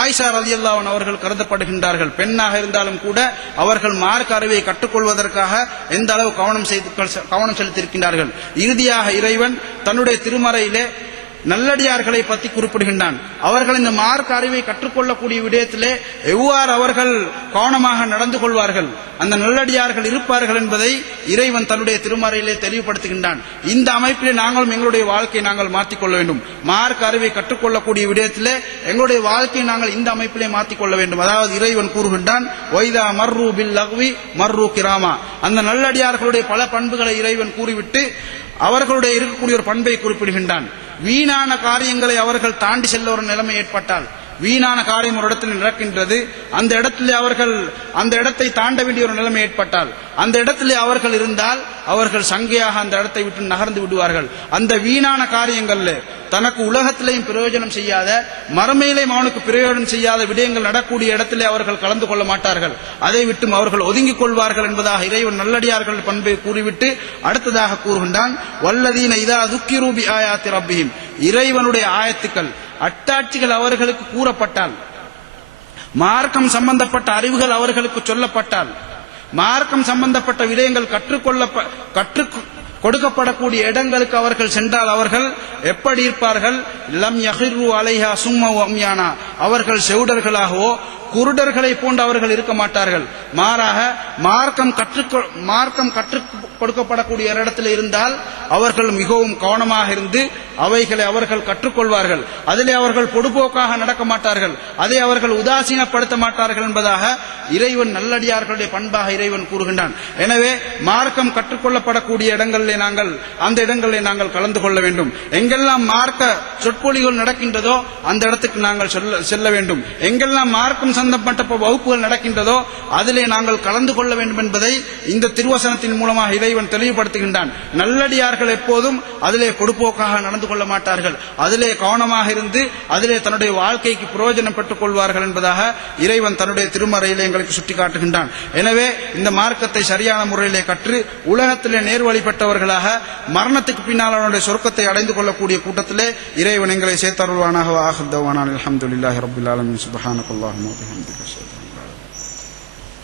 ஆயிஷா ரலியல்லாஹு அன்ஹா அவர்கள் கருதப்படுகின்றார்கள். பெண்ணாக இருந்தாலும் கூட அவர்கள் மார்க்க அறிவை கற்றுக்கொள்வதற்காக எந்த அளவு கவனம் செலுத்தியிருக்கின்றார்கள். இறுதியாக இறைவன் தன்னுடைய திருமறையிலே நல்லடியார்களை பற்றி குறிப்பிடுகின்றான். அவர்கள் இந்த மார்க்க அறிவை கற்றுக்கொள்ளக்கூடிய விடயத்திலே எவ்வாறு அவர்கள் கவனமாக நடந்து கொள்வார்கள், அந்த நல்லடியார்கள் இருப்பார்கள் என்பதை இறைவன் தன்னுடைய திருமறையிலே தெளிவுபடுத்துகின்றான். இந்த அமைப்பிலே நாங்களும் எங்களுடைய வாழ்க்கையை நாங்கள் மாற்றிக்கொள்ள வேண்டும். மார்க்க அறிவை கற்றுக்கொள்ளக்கூடிய விடயத்திலே எங்களுடைய வாழ்க்கையை நாங்கள் இந்த அமைப்பிலே மாற்றிக்கொள்ள வேண்டும். அதாவது இறைவன் கூறுகின்றான், வைதா மர்ரு பில் லக்வி மர்ரு கிராமா. அந்த நல்லடியார்களுடைய பல பண்புகளை இறைவன் கூறிவிட்டு அவர்களுடைய இருக்கக்கூடிய ஒரு பண்பை குறிப்பிடுகின்றான். வீணான காரியங்களை அவர்கள் தாண்டி செல்ல ஒரு நிலைமை ஏற்பட்டால், வீணான காரியம் ஒரு இடத்தில் நடக்கின்றது, அந்த இடத்திலே அவர்கள் அந்த இடத்தை தாண்ட வேண்டிய ஒரு நிலைமை ஏற்பட்டால், அந்த இடத்திலே அவர்கள் இருந்தால் அவர்கள் சங்கையாக அந்த இடத்தை விட்டு நகர்ந்து விடுவார்கள். அந்த வீணான காரியங்கள்ல தனக்கு உலகத்திலேயும் பிரயோஜனம் செய்யாத, மறுமையிலேயும் அவனுக்கு பிரயோஜனம் செய்யாத விடயங்கள் நடக்கூடிய இடத்திலே அவர்கள் கலந்து கொள்ள மாட்டார்கள். அதை விட்டும் அவர்கள் ஒதுங்கிக் கொள்வார்கள் என்பதாக இறைவன் நல்லடியார்கள் பண்பை கூறிவிட்டு அடுத்ததாக கூறுகின்றான், வல்லதீன இதா துக்கிரு பி ஆயாத்தி ரப்பிஹிம், இறைவனுடைய ஆயத்துக்கள் அட்டாட்சிகள் அவர்களுக்கு கூறப்பட்டால், மார்க்கம் சம்பந்தப்பட்ட அறிவுகள் அவர்களுக்கு சொல்லப்பட்டால், மார்க்கம் சம்பந்தப்பட்ட விடயங்கள் கற்றுக் கொடுக்கப்படக்கூடிய இடங்களுக்கு அவர்கள் சென்றால் அவர்கள் எப்படி இருப்பார்கள்? லம் யஹிரு அலைஹா சும்ம வம்யானா, அவர்கள் செவுடர்களாகவோ குருடர்களை போன்று அவர்கள் இருக்க மாட்டார்கள். மாறாக மார்க்கம் கற்றுக் கொடுக்கப்படக்கூடிய இடத்தில் இருந்தால் அவர்கள் மிகவும் கவனமாக இருந்து அவைகளை அவர்கள் கற்றுக்கொள்வார்கள். அதிலே அவர்கள் பொடுபோக்காக நடக்க மாட்டார்கள், அதை அவர்கள் உதாசீனப்படுத்த மாட்டார்கள் என்பதாக இறைவன் நல்லடியார்களுடைய பண்பாக இறைவன் கூறுகின்றான். எனவே மார்க்கம் கற்றுக்கொள்ளப்படக்கூடிய இடங்களிலே அந்த இடங்களிலே நாங்கள் கலந்து கொள்ள வேண்டும். எங்கெல்லாம் மார்க்க சொற்பொழிகள் நடக்கின்றதோ அந்த இடத்துக்கு நாங்கள் செல்ல வேண்டும். எங்கெல்லாம் மார்க்கம் சம்பந்தப்பட்ட வகுப்புகள் நடக்கின்றதோ அதிலே நாங்கள் கலந்து கொள்ள வேண்டும் என்பதை இந்த திருவசனத்தின் மூலமாக இறைவன் தெளிவுபடுத்துகின்றான். நல்லடியார்கள் எப்போதும் அதிலே பொடுப்போக்காக நடந்து கொள்ள மாட்டார்கள், அதிலே கவனமாக இருந்து அதிலே தன்னுடைய வாழ்க்கைக்கு பிரயோஜனம் பெற்றுக் கொள்வார்கள் என்பதாக இறைவன் தன்னுடைய திருமறையிலே எங்களுக்கு சுட்டிக்காட்டுகின்றான். எனவே இந்த மார்க்கத்தை சரியான முறையிலே கற்று உலகத்திலே நேர்வழிப்பட்டவர்களாக மரணத்துக்கு பின்னால் அவனுடைய சொர்க்கத்தை அடைந்து கொள்ளக்கூடிய கூட்டத்திலே இறைவன் எங்களை சேர்த்தருள்வானாக. அல்ஹம்துலில்லாஹி ரப்பில் ஆலமீன். சுப்ஹானக்கல்லாஹும்ம வ பிஹம்திக.